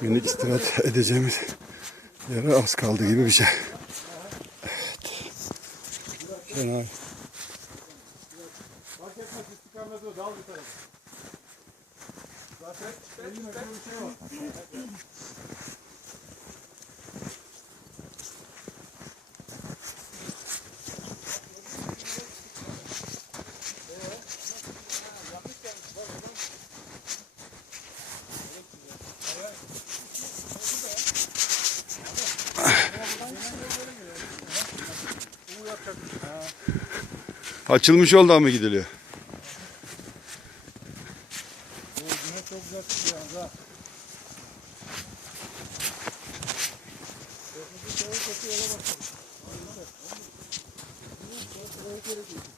Günlük istirahat edeceğimiz yere az kaldı gibi bir şey. Evet. Fena. Fark etmez istikamete o dal bir tarafa. Zaten elli metre bir şey var. Açılmış yoldan mı gidiliyor? Çok güzel çıkıyor ha. Kırmızı çayı kötü yola başladı. Buraya gerekiyor.